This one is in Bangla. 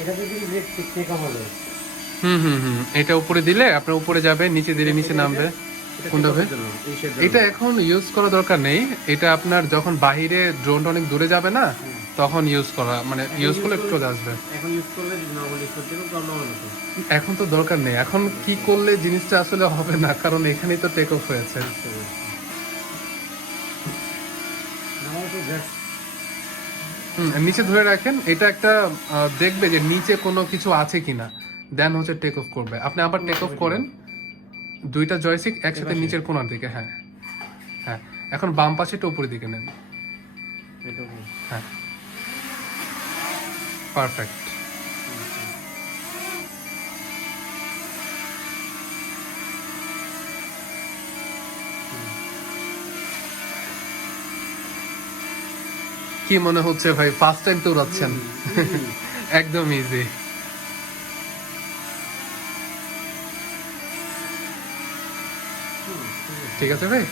এটা যদি টেক অফ হবে। এটা উপরে দিলে আপনার উপরে যাবে, নিচে দিলে নিচে নামবে। কোনটা ভাই? এটা এখন ইউজ করা দরকার নেই, এটা আপনার যখন বাহিরে ড্রোনটা অনেক দূরে যাবে না তখন ইউজ করা, মানে ইউজ করলে একটু চলে আসবে। এখন ইউজ করলে নরমালি করতে প্রবলেম হবে না। এখন তো দরকার নেই, এখন কি করলে জিনিসটা আসলে হবে না, কারণ এখানেই তো টেক অফ হয়েছে। নিচে ধরে রাখেন, এটা একটা দেখবে যে নিচে কোনো কিছু আছে কিনা, দেন হচ্ছে টেক অফ করবে। আপনি আবার টেক অফ করেন, দুইটা জয়স্টিক একসাথে নিচের কোণার দিকে। হ্যাঁ হ্যাঁ, এখন বাম পাশেটা উপরের দিকে নেন। হ্যাঁ, পারফেক্ট। কি মনে হচ্ছে ভাই, ফার্স্ট টাইম তো উড়াচ্ছেন? একদম ইজি। ঠিক আছে ভাই।